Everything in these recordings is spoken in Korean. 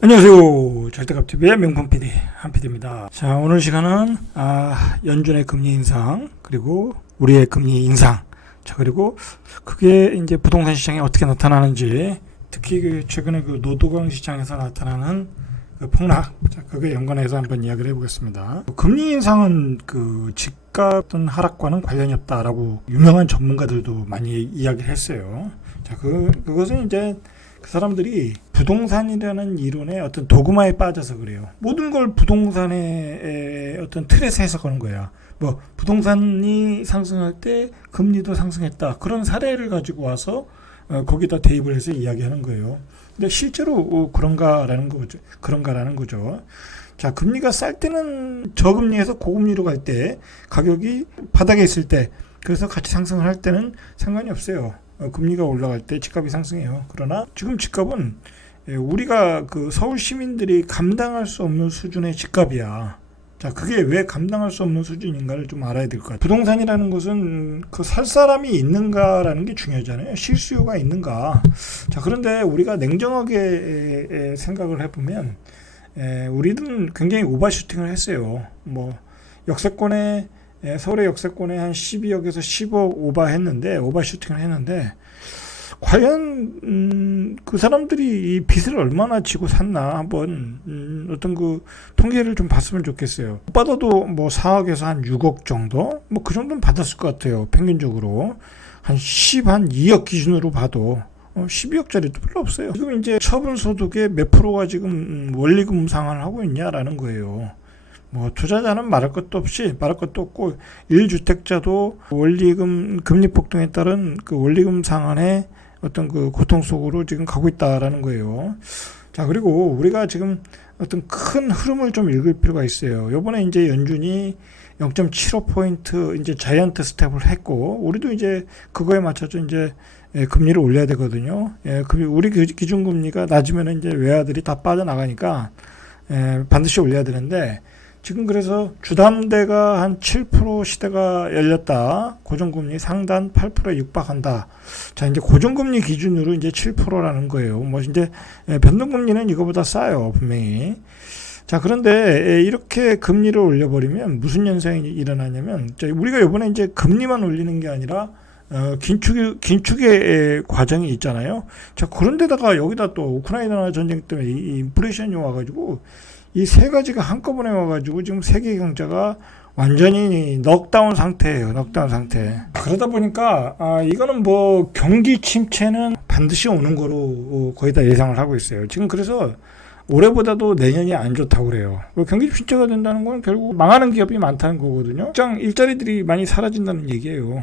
안녕하세요. 절대값TV의 명품 PD 한PD입니다. 자, 오늘 시간은 연준의 금리 인상 그리고 우리의 금리 인상, 자 그리고 그게 이제 부동산 시장에 어떻게 나타나는지, 특히 최근에 노도강 시장에서 나타나는 폭락, 자 그게 연관해서 한번 이야기를 해보겠습니다. 금리 인상은 집값 하락과는 관련이 없다라고 유명한 전문가들도 많이 이야기를 했어요. 자 그것은 이제 그 사람들이 부동산이라는 이론의 어떤 도그마에 빠져서 그래요. 모든 걸 부동산의 어떤 틀에서 해석하는 거야. 뭐 부동산이 상승할 때 금리도 상승했다, 그런 사례를 가지고 와서 거기다 대입을 해서 이야기하는 거예요. 근데 실제로 그런가라는 거죠. 자, 금리가 쌀 때는 저금리에서 고금리로 갈 때, 가격이 바닥에 있을 때, 그래서 같이 상승을 할 때는 상관이 없어요. 금리가 올라갈 때 집값이 상승해요. 그러나 지금 집값은 우리가 서울 시민들이 감당할 수 없는 수준의 집값이야. 자, 그게 왜 감당할 수 없는 수준인가를 좀 알아야 될 것 같아요. 부동산이라는 것은 살 사람이 있는가라는 게 중요하잖아요. 실수요가 있는가. 자, 그런데 우리가 냉정하게 생각을 해보면, 우리는 굉장히 오버슈팅을 했어요. 서울의 역세권에 한 12억에서 10억 오버슈팅을 했는데, 과연 그 사람들이 이 빚을 얼마나 지고 샀나 한번 어떤 통계를 좀 봤으면 좋겠어요. 못 받아도 4억에서 한 6억 정도, 그 정도는 받았을 것 같아요. 평균적으로 한 2억 기준으로 봐도 12억짜리도 별로 없어요. 지금 이제 처분 소득의 몇 프로가 지금 원리금 상환을 하고 있냐라는 거예요. 투자자는 말할 것도 없고, 1주택자도 원리금 금리 폭등에 따른 원리금 상환의 어떤 고통 속으로 지금 가고 있다라는 거예요. 자, 그리고 우리가 지금 어떤 큰 흐름을 좀 읽을 필요가 있어요. 요번에 이제 연준이 0.75포인트 이제 자이언트 스텝을 했고, 우리도 이제 그거에 맞춰서 이제 금리를 올려야 되거든요. 우리 기준금리가 낮으면 이제 외화들이 다 빠져나가니까 반드시 올려야 되는데, 지금 그래서 주담대가 한 7% 시대가 열렸다. 고정금리 상단 8%에 육박한다. 자, 이제 고정금리 기준으로 이제 7%라는 거예요. 이제 변동금리는 이거보다 싸요, 분명히. 자, 그런데 이렇게 금리를 올려버리면 무슨 현상이 일어나냐면, 우리가 이번에 이제 금리만 올리는 게 아니라 긴축의 과정이 있잖아요. 자, 그런데다가 여기다 또 우크라이나 전쟁 때문에 이 인플레이션이 와가지고 이 세 가지가 한꺼번에 와가지고 지금 세계 경제가 완전히 넉다운 상태예요. 넉다운 상태. 그러다 보니까 이거는 경기 침체는 반드시 오는 거로 거의 다 예상을 하고 있어요. 지금 그래서 올해보다도 내년이 안 좋다고 그래요. 경기 침체가 된다는 건 결국 망하는 기업이 많다는 거거든요. 일자리들이 많이 사라진다는 얘기예요.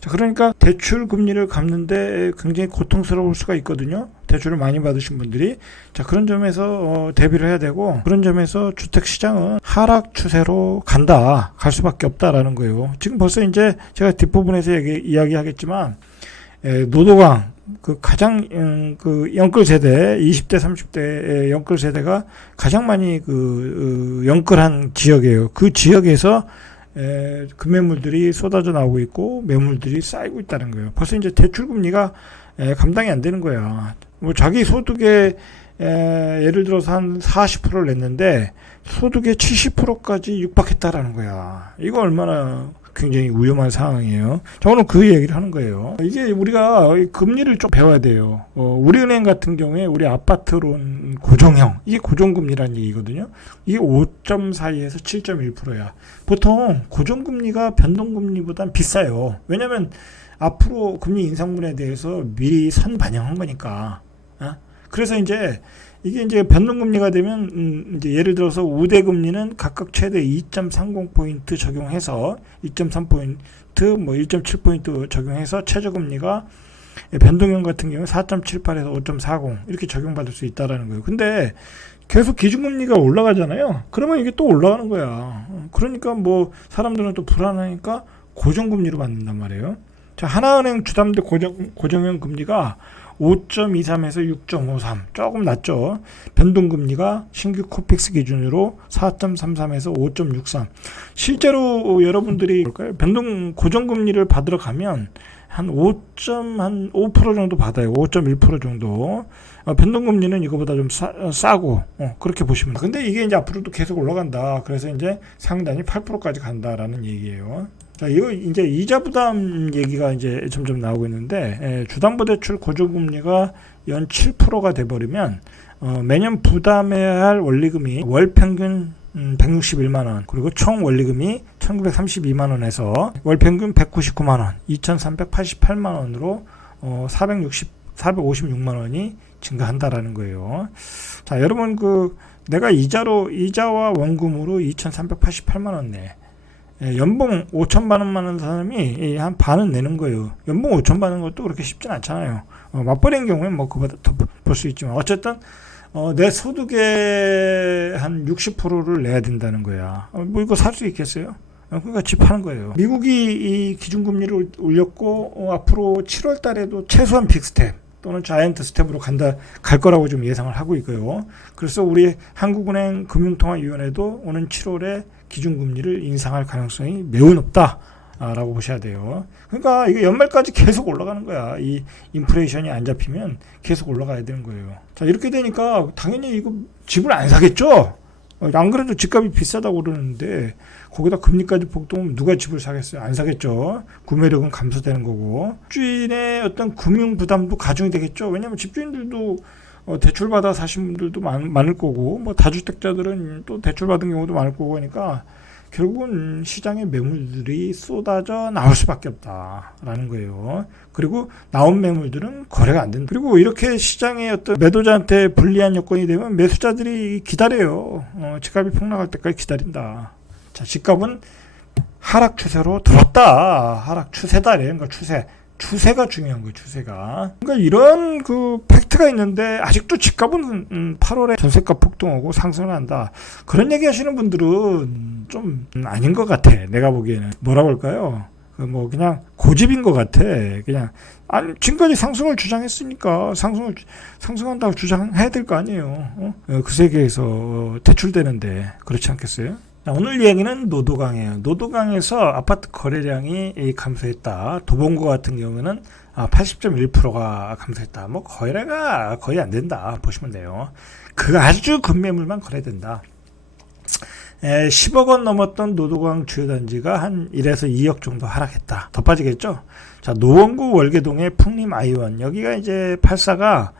자, 그러니까 대출 금리를 갚는데 굉장히 고통스러울 수가 있거든요. 대출을 많이 받으신 분들이. 자, 그런 점에서 대비를 해야 되고, 그런 점에서 주택 시장은 하락 추세로 갈 수밖에 없다라는 거예요. 지금 벌써 이제 제가 뒷부분에서 이야기하겠지만, 노도강 가장 영끌 세대 20대 30대 영끌 세대가 가장 많이 영끌한 지역이에요. 그 지역에서 금매물들이 쏟아져 나오고 있고 매물들이 쌓이고 있다는 거예요. 벌써 이제 대출 금리가 감당이 안 되는 거야. 자기 소득에 예를 들어서 한 40%를 냈는데 소득의 70%까지 육박했다라는 거야. 이거 얼마나 굉장히 위험한 상황이에요. 자, 오늘 그 얘기를 하는 거예요. 이게 우리가 금리를 좀 배워야 돼요. 우리은행 같은 경우에 우리 아파트론 고정형, 이게 고정금리라는 얘기거든요. 이게 5.42에서 7.1%야. 보통 고정금리가 변동금리보단 비싸요. 왜냐면 앞으로 금리 인상분에 대해서 미리 선반영한 거니까. 그래서 이게 이제 변동금리가 되면 이제 예를 들어서 우대금리는 각각 최대 2.30포인트 적용해서 2.3포인트 1.7포인트 적용해서 최저금리가 변동형 같은 경우에 4.78에서 5.40 이렇게 적용받을 수 있다라는 거예요. 근데 계속 기준금리가 올라가잖아요. 그러면 이게 또 올라가는 거야. 그러니까 사람들은 또 불안하니까 고정금리로 받는단 말이에요. 자, 하나은행 주담대 고정형 금리가 5.23에서 6.53 조금 낮죠. 변동금리가 신규 코픽스 기준으로 4.33에서 5.63. 실제로 여러분들이 고정금리를 받으러 가면 한 5% 정도 받아요. 5.1% 정도. 변동금리는 이거보다 좀 싸고 그렇게 보시면 돼요. 근데 이게 이제 앞으로도 계속 올라간다. 그래서 이제 상단이 8%까지 간다라는 얘기예요. 자, 이거 이제 이자 부담 얘기가 이제 점점 나오고 있는데 주담보대출 고정금리가 연 7%가 돼버리면 매년 부담해야 할 원리금이 월 평균 161만 원, 그리고 총 원리금이 1932만 원에서 월 평균 199만 원, 2388만 원으로 456만 원이 증가한다라는 거예요. 자, 여러분 내가 이자와 원금으로 2388만 원 내. 연봉 5천 받는 사람이 한 반은 내는 거예요. 연봉 5천 받는 것도 그렇게 쉽진 않잖아요. 맞벌이인 경우에는 뭐 그보다 더 볼 수 있지만 어쨌든 내 소득의 한 60%를 내야 된다는 거야. 뭐 이거 살 수 있겠어요? 그러니까 집 파는 거예요. 미국이 이 기준금리를 올렸고 앞으로 7월 달에도 최소한 빅스텝 또는 자이언트 스텝으로 갈 거라고 좀 예상을 하고 있고요. 그래서 우리 한국은행 금융통화위원회도 오는 7월에 기준금리를 인상할 가능성이 매우 높다라고 보셔야 돼요. 그러니까 이게 연말까지 계속 올라가는 거야. 이 인플레이션이 안 잡히면 계속 올라가야 되는 거예요. 자, 이렇게 되니까 당연히 이거 집을 안 사겠죠? 안 그래도 집값이 비싸다고 그러는데 거기다 금리까지 폭등하면 누가 집을 사겠어요? 안 사겠죠. 구매력은 감소되는 거고 집주인의 어떤 금융 부담도 가중이 되겠죠. 왜냐하면 집주인들도 대출받아 사신 분들도 많을 거고 뭐 다주택자들은 또 대출받은 경우도 많을 거고 하니까 결국은 시장에 매물들이 쏟아져 나올 수밖에 없다라는 거예요. 그리고 나온 매물들은 거래가 안 된다. 그리고 이렇게 시장에 어떤 매도자한테 불리한 여건이 되면 매수자들이 기다려요. 집값이 폭락할 때까지 기다린다. 자, 집값은 하락 추세로 들었다. 하락 추세다. 이런 거 추세가 중요한 거예요. 추세가. 그러니까 이런 팩트가 있는데 아직도 집값은 8월에 전세값 폭등하고 상승을 한다. 그런 얘기 하시는 분들은 좀 아닌 것 같아. 내가 보기에는. 뭐라고 할까요? 뭐 그냥 고집인 것 같아. 그냥 아니 지금까지 상승을 주장했으니까 상승한다고 주장해야 될 거 아니에요. 그 세계에서 퇴출되는데 그렇지 않겠어요? 자, 오늘 이야기는 노도강이에요. 노도강에서 아파트 거래량이 감소했다. 도봉구 같은 경우는 80.1%가 감소했다. 뭐 거래가 거의 안 된다 보시면 돼요. 그 아주 급매물만 거래된다. 10억 원 넘었던 노도강 주요 단지가 한 1에서 2억 정도 하락했다. 더 빠지겠죠? 자, 노원구 월계동의 풍림 아이원 여기가 이제 84가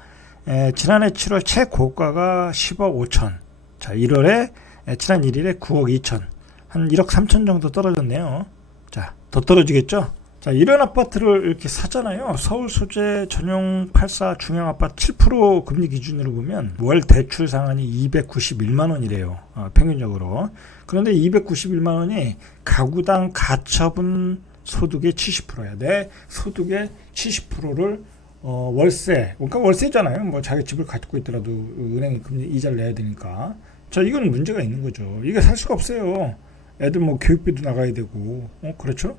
지난해 7월 최고가가 10억 5천. 자, 1월에 지난 1일에 9억 2천, 한 1억 3천 정도 떨어졌네요. 자, 더 떨어지겠죠? 자, 이런 아파트를 이렇게 사잖아요. 서울 소재 전용 84 중형 아파트 7% 금리 기준으로 보면 월 대출 상한이 291만 원이래요. 평균적으로. 그런데 291만 원이 가구당 가처분 소득의 70%야. 내 소득의 70%를 월세, 그러니까 월세잖아요. 뭐 자기 집을 갖고 있더라도 은행이 금리 이자를 내야 되니까. 자, 이건 문제가 있는 거죠. 이게 살 수가 없어요. 애들 뭐 교육비도 나가야 되고, 그렇죠?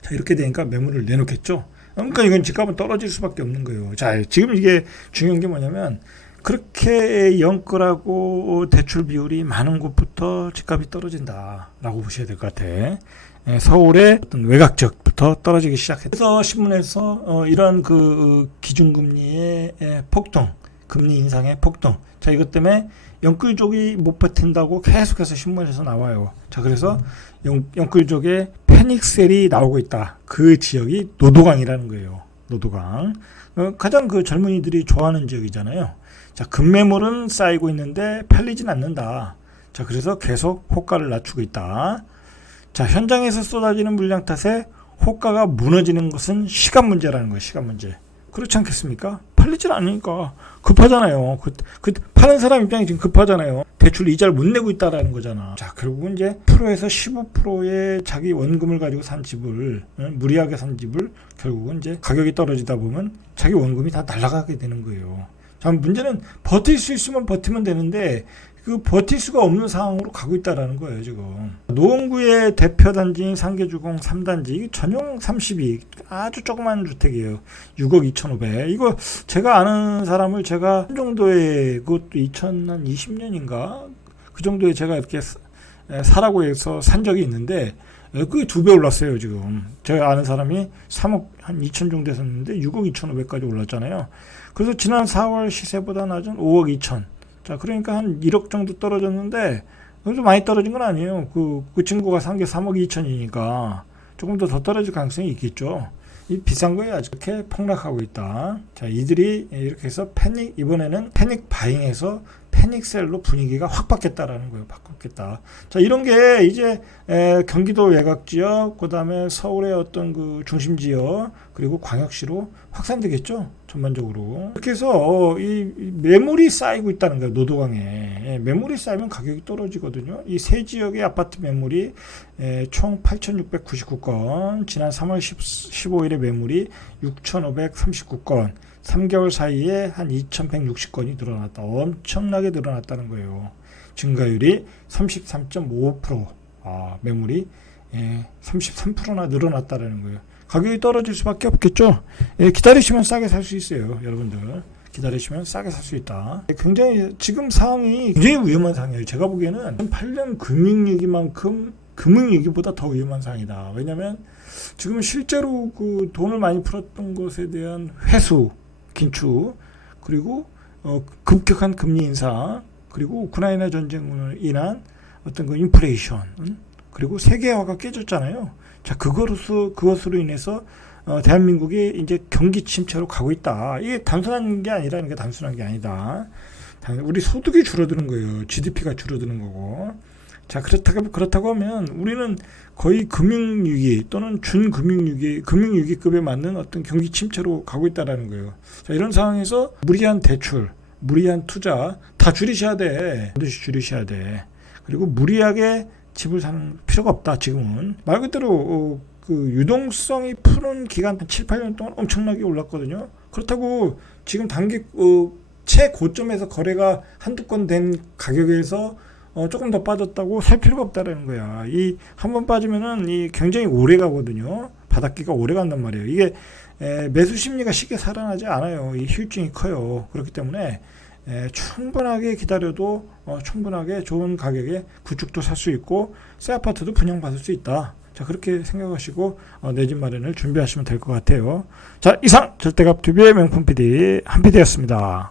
자, 이렇게 되니까 매물을 내놓겠죠. 그러니까 이건 집값은 떨어질 수밖에 없는 거예요. 자, 지금 이게 중요한 게 뭐냐면 그렇게 영끌하고 대출 비율이 많은 곳부터 집값이 떨어진다라고 보셔야 될 것 같아. 서울의 어떤 외곽 지역부터 떨어지기 시작했다. 그래서 신문에서 이런 기준금리의 폭등, 금리 인상의 폭등. 자, 이것 때문에 영끌족이 못 버틴다고 계속해서 신문에서 나와요. 자, 그래서 영끌족의 패닉셀이 나오고 있다. 그 지역이 노도강이라는 거예요. 노도강. 가장 젊은이들이 좋아하는 지역이잖아요. 자, 급매물은 쌓이고 있는데 팔리진 않는다. 자, 그래서 계속 호가를 낮추고 있다. 자, 현장에서 쏟아지는 물량 탓에 호가가 무너지는 것은 시간 문제라는 거예요. 시간 문제. 그렇지 않겠습니까? 팔리질 않으니까 급하잖아요. 파는 사람 입장이 지금 급하잖아요. 대출 이자를 못 내고 있다라는 거잖아. 자, 결국은 이제 10%에서 15%의 자기 원금을 가지고 산 집을, 무리하게 산 집을 결국은 이제 가격이 떨어지다 보면 자기 원금이 다 날아가게 되는 거예요. 자, 문제는 버틸 수 있으면 버티면 되는데 버틸 수가 없는 상황으로 가고 있다라는 거예요, 지금. 노원구의 대표 단지인 상계주공 3단지, 전용 32, 아주 조그만 주택이에요. 6억 2,500. 이거 제가 아는 사람을 제가 한 정도의, 그것도 2020년인가? 그 정도에 제가 이렇게 사라고 해서 산 적이 있는데, 그게 2배 올랐어요, 지금. 제가 아는 사람이 3억 한 2천 정도 됐었는데 6억 2,500까지 올랐잖아요. 그래서 지난 4월 시세보다 낮은 5억 2천. 자, 그러니까 한 1억 정도 떨어졌는데, 그래도 많이 떨어진 건 아니에요. 그 친구가 산 게 3억 2천이니까 조금 더 떨어질 가능성이 있겠죠. 이 비싼 거에 아직 이렇게 폭락하고 있다. 자, 이들이 이렇게 해서 이번에는 패닉 바잉에서 패닉셀로 분위기가 확 바뀌었다라는 거예요. 바뀌었다. 자, 이런 게 이제 경기도 외곽 지역, 그 다음에 서울의 어떤 그 중심 지역, 그리고 광역시로 확산되겠죠. 전반적으로. 이렇게 해서 이 매물이 쌓이고 있다는 거예요. 노도강에. 매물이 쌓이면 가격이 떨어지거든요. 이 세 지역의 아파트 매물이 총 8,699건, 지난 3월 15일에 매물이 6,539건, 3개월 사이에 한 2,160건이 늘어났다. 엄청나게 늘어났다는 거예요. 증가율이 33.5%. 매물이 33%나 늘어났다는 거예요. 가격이 떨어질 수밖에 없겠죠. 기다리시면 싸게 살 수 있어요. 여러분들. 기다리시면 싸게 살 수 있다. 굉장히 지금 상황이 굉장히 위험한 상황이에요. 제가 보기에는 8년 금융위기만큼 금융위기보다 더 위험한 상황이다. 왜냐하면 지금 실제로 그 돈을 많이 풀었던 것에 대한 회수, 긴축, 그리고 급격한 금리 인상, 그리고 우크라이나 전쟁으로 인한 어떤 그 인플레이션, 그리고 세계화가 깨졌잖아요. 자, 그것으로 인해서 대한민국이 이제 경기 침체로 가고 있다. 이게 단순한 게 아니라는 게 단순한 게 아니다. 우리 소득이 줄어드는 거예요. GDP가 줄어드는 거고. 자, 그렇다고 하면 우리는 거의 금융위기 또는 금융위기급에 맞는 어떤 경기 침체로 가고 있다라는 거예요. 자, 이런 상황에서 무리한 대출, 무리한 투자 다 줄이셔야 돼. 반드시 줄이셔야 돼. 그리고 무리하게 집을 사는 필요가 없다. 지금은 말 그대로 그 유동성이 푸는 기간 한 7, 8년 동안 엄청나게 올랐거든요. 그렇다고 지금 최고점에서 거래가 한두 건 된 가격에서 조금 더 빠졌다고 살 필요가 없다라는 거야. 이 한 번 빠지면은 이 굉장히 오래 가거든요. 바닥기가 오래 간단 말이에요. 이게 매수 심리가 쉽게 살아나지 않아요. 이 후유증이 커요. 그렇기 때문에 충분하게 기다려도 충분하게 좋은 가격에 구축도 살 수 있고 새 아파트도 분양받을 수 있다. 자, 그렇게 생각하시고 내 집 마련을 준비하시면 될 것 같아요. 자, 이상 절대값 TV의 명품 PD 한PD였습니다.